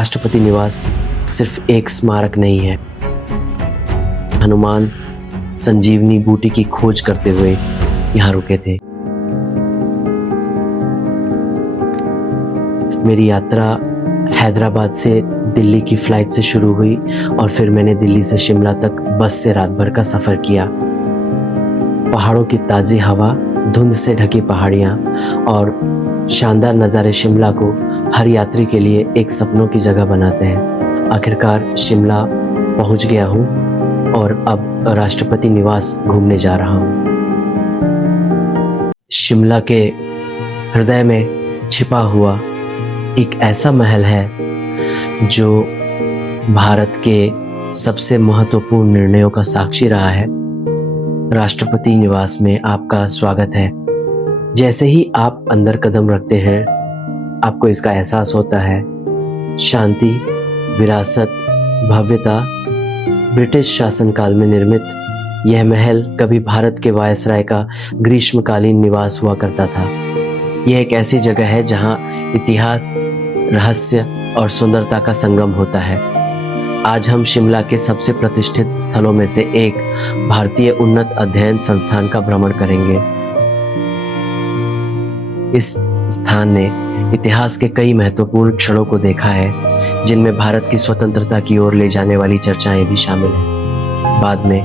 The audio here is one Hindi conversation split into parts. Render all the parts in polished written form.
राष्ट्रपति निवास सिर्फ एक स्मारक नहीं है। हनुमान संजीवनी बूटी की खोज करते हुए यहाँ रुके थे। मेरी यात्रा हैदराबाद से दिल्ली की फ्लाइट से शुरू हुई और फिर मैंने दिल्ली से शिमला तक बस से रात भर का सफ़र किया। पहाड़ों की ताज़ी हवा, धुंध से ढकी पहाड़ियाँ और शानदार नज़ारे शिमला को हर यात्री के लिए एक सपनों की जगह बनाते हैं। आखिरकार शिमला पहुँच गया हूँ और अब राष्ट्रपति निवास घूमने जा रहा हूँ। शिमला के हृदय में छिपा हुआ एक ऐसा महल है जो भारत के सबसे महत्वपूर्ण निर्णयों का साक्षी रहा है। राष्ट्रपति निवास में आपका स्वागत है। जैसे ही आप अंदर कदम रखते हैं, आपको इसका एहसास होता है। शांति, विरासत, भव्यता। ब्रिटिश शासनकाल में निर्मित यह महल कभी भारत के वायसराय का ग्रीष्मकालीन निवास हुआ करता था। यह एक ऐसी जगह है जहां इतिहास, रहस्य और सुंदरता का संगम होता है। आज हम शिमला के सबसे प्रतिष्ठित स्थलों में से एक भारतीय उन्नत अध्ययन संस्थान का भ्रमण करेंगे। इस स्थान ने इतिहास के कई महत्वपूर्ण क्षणों को देखा है, जिनमें भारत की स्वतंत्रता की ओर ले जाने वाली चर्चाएं भी शामिल हैं। बाद में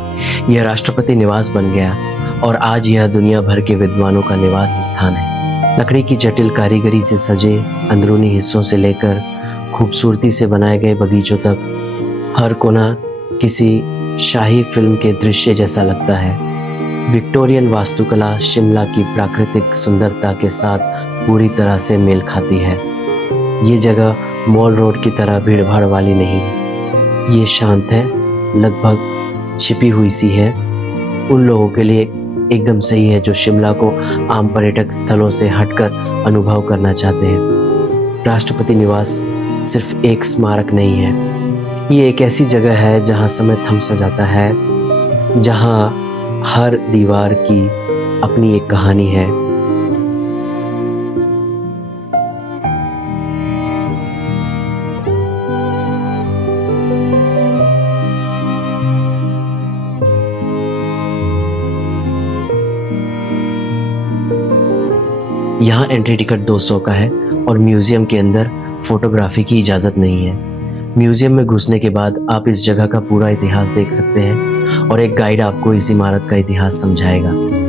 यह राष्ट्रपति निवास बन गया और आज यह दुनिया भर के विद्वानों का निवास स्थान है। लकड़ी की जटिल कारीगरी से सजे अंदरूनी हिस्सों से लेकर खूबसूरती से बनाए गए बगीचों तक, हर कोना किसी शाही फिल्म के दृश्य जैसा लगता है। विक्टोरियन वास्तुकला शिमला की प्राकृतिक सुंदरता के साथ पूरी तरह से मेल खाती है। ये जगह मॉल रोड की तरह भीड़भाड़ वाली नहीं है। ये शांत है, लगभग छिपी हुई सी है। उन लोगों के लिए एकदम सही है जो शिमला को आम पर्यटक स्थलों से हटकर अनुभव करना चाहते हैं। राष्ट्रपति निवास सिर्फ एक स्मारक नहीं है। ये एक ऐसी जगह है जहां समय थम सा जाता है, जहां हर दीवार की अपनी एक कहानी है। यहाँ एंट्री टिकट 200 का है और म्यूजियम के अंदर फोटोग्राफी की इजाज़त नहीं है। म्यूजियम में घुसने के बाद आप इस जगह का पूरा इतिहास देख सकते हैं और एक गाइड आपको इस इमारत का इतिहास समझाएगा।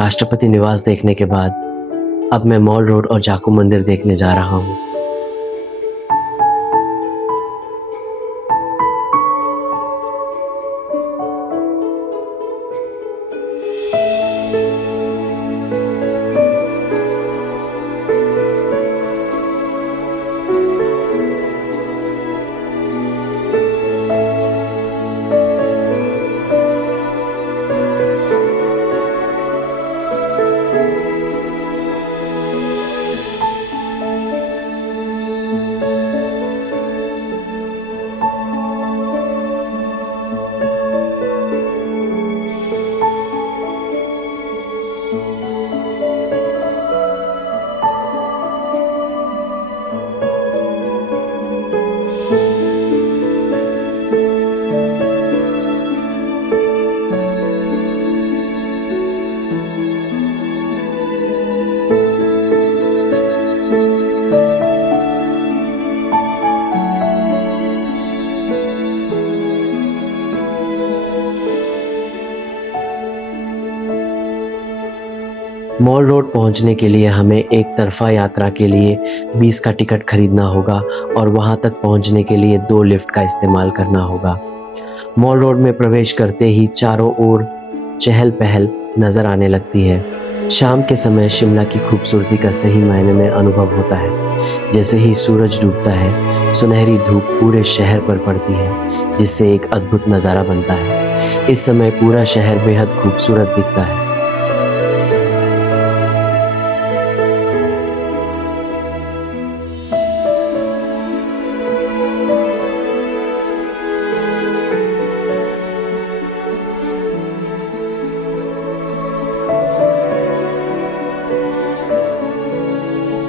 राष्ट्रपति निवास देखने के बाद अब मैं मॉल रोड और जाकू मंदिर देखने जा रहा हूँ। मॉल रोड पहुंचने के लिए हमें एक तरफा यात्रा के लिए 20 का टिकट खरीदना होगा और वहां तक पहुंचने के लिए 2 लिफ्ट का इस्तेमाल करना होगा। मॉल रोड में प्रवेश करते ही चारों ओर चहल पहल नजर आने लगती है। शाम के समय शिमला की खूबसूरती का सही मायने में अनुभव होता है। जैसे ही सूरज डूबता है, सुनहरी धूप पूरे शहर पर पड़ती है, जिससे एक अद्भुत नज़ारा बनता है। इस समय पूरा शहर बेहद खूबसूरत दिखता है।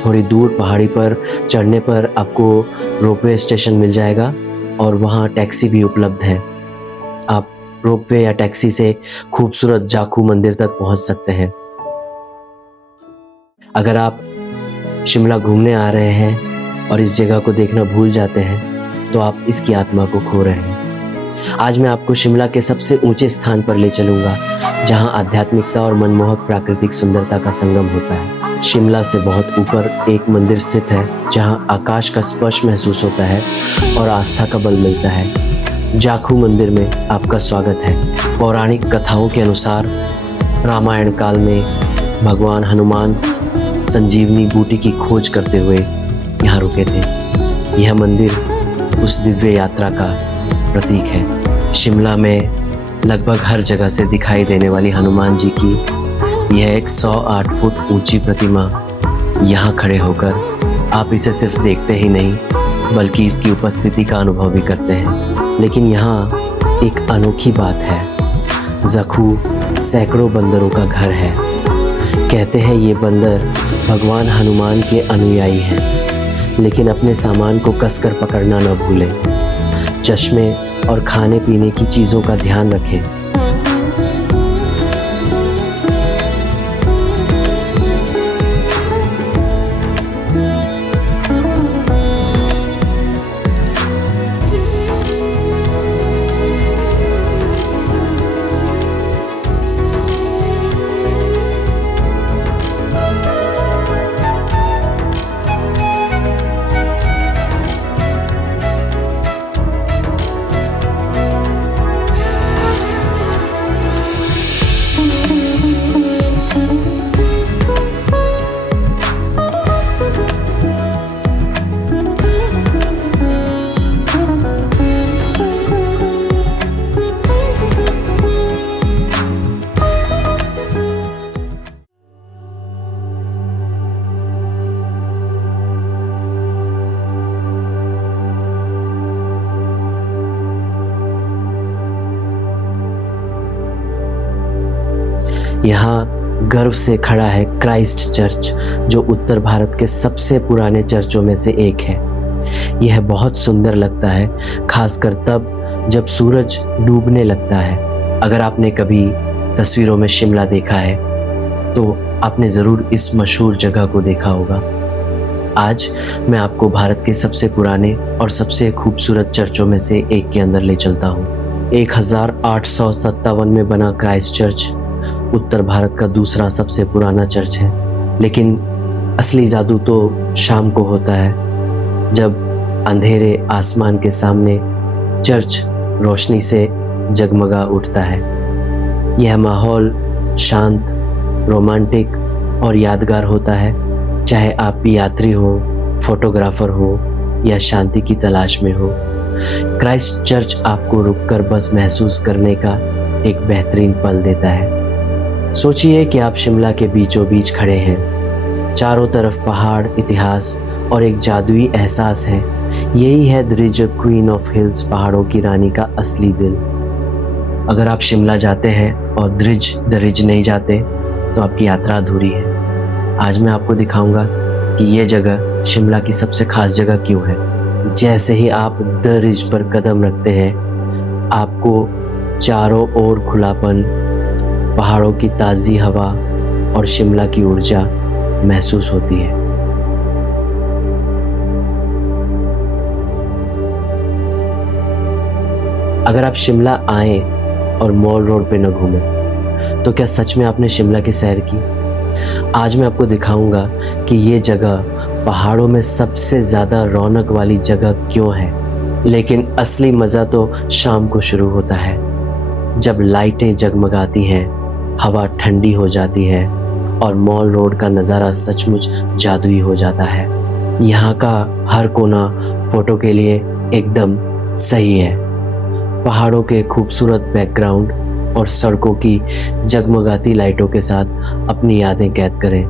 थोड़ी दूर पहाड़ी पर चढ़ने पर आपको रोपवे स्टेशन मिल जाएगा और वहाँ टैक्सी भी उपलब्ध है। आप रोपवे या टैक्सी से खूबसूरत जाखू मंदिर तक पहुँच सकते हैं। अगर आप शिमला घूमने आ रहे हैं और इस जगह को देखना भूल जाते हैं तो आप इसकी आत्मा को खो रहे हैं। आज मैं आपको शिमला के सबसे ऊंचे स्थान पर ले चलूँगा, जहां आध्यात्मिकता और मनमोहक प्राकृतिक सुंदरता का संगम होता है। शिमला से बहुत ऊपर एक मंदिर स्थित है, जहां आकाश का स्पर्श महसूस होता है और आस्था का बल मिलता है। जाखू मंदिर में आपका स्वागत है। पौराणिक कथाओं के अनुसार रामायण काल में भगवान हनुमान संजीवनी बूटी की खोज करते हुए यहाँ रुके थे। यह मंदिर उस दिव्य यात्रा का प्रतीक है। शिमला में लगभग हर जगह से दिखाई देने वाली हनुमान जी की यह 108 फुट ऊंची प्रतिमा, यहाँ खड़े होकर आप इसे सिर्फ देखते ही नहीं बल्कि इसकी उपस्थिति का अनुभव भी करते हैं। लेकिन यहाँ एक अनोखी बात है। जाखू सैकड़ों बंदरों का घर है। कहते हैं ये बंदर भगवान हनुमान के अनुयायी हैं, लेकिन अपने सामान को कसकर पकड़ना न भूलें। चश्मे और खाने पीने की चीज़ों का ध्यान रखें। यहाँ गर्व से खड़ा है क्राइस्ट चर्च, जो उत्तर भारत के सबसे पुराने चर्चों में से एक है। यह बहुत सुंदर लगता है, खासकर तब जब सूरज डूबने लगता है। अगर आपने कभी तस्वीरों में शिमला देखा है तो आपने ज़रूर इस मशहूर जगह को देखा होगा। आज मैं आपको भारत के सबसे पुराने और सबसे खूबसूरत चर्चों में से एक के अंदर ले चलता हूँ। 1857 में बना क्राइस्ट चर्च उत्तर भारत का दूसरा सबसे पुराना चर्च है। लेकिन असली जादू तो शाम को होता है, जब अंधेरे आसमान के सामने चर्च रोशनी से जगमगा उठता है। यह माहौल शांत, रोमांटिक और यादगार होता है, चाहे आप यात्री हो, फोटोग्राफर हो या शांति की तलाश में हो। क्राइस्ट चर्च आपको रुककर बस महसूस करने का एक बेहतरीन पल देता है। सोचिए कि आप शिमला के बीचों बीच खड़े हैं। चारों तरफ पहाड़, इतिहास और एक जादुई एहसास है। यही है the ridge queen of hills, पहाड़ों की रानी का असली दिल। अगर आप शिमला जाते हैं और द रिज नहीं जाते तो आपकी यात्रा अधूरी है। आज मैं आपको दिखाऊंगा कि ये जगह शिमला की सबसे खास जगह क्यों है। जैसे ही आप द रिज पर कदम रखते हैं, आपको चारों ओर खुलापन, पहाड़ों की ताज़ी हवा और शिमला की ऊर्जा महसूस होती है। अगर आप शिमला आए और मॉल रोड पे न घूमें तो क्या सच में आपने शिमला की सैर की? आज मैं आपको दिखाऊंगा कि ये जगह पहाड़ों में सबसे ज़्यादा रौनक वाली जगह क्यों है। लेकिन असली मज़ा तो शाम को शुरू होता है, जब लाइटें जगमगाती हैं हवा ठंडी हो जाती है और मॉल रोड का नज़ारा सचमुच जादुई हो जाता है। यहाँ का हर कोना फोटो के लिए एकदम सही है। पहाड़ों के खूबसूरत बैकग्राउंड और सड़कों की जगमगाती लाइटों के साथ अपनी यादें कैद करें।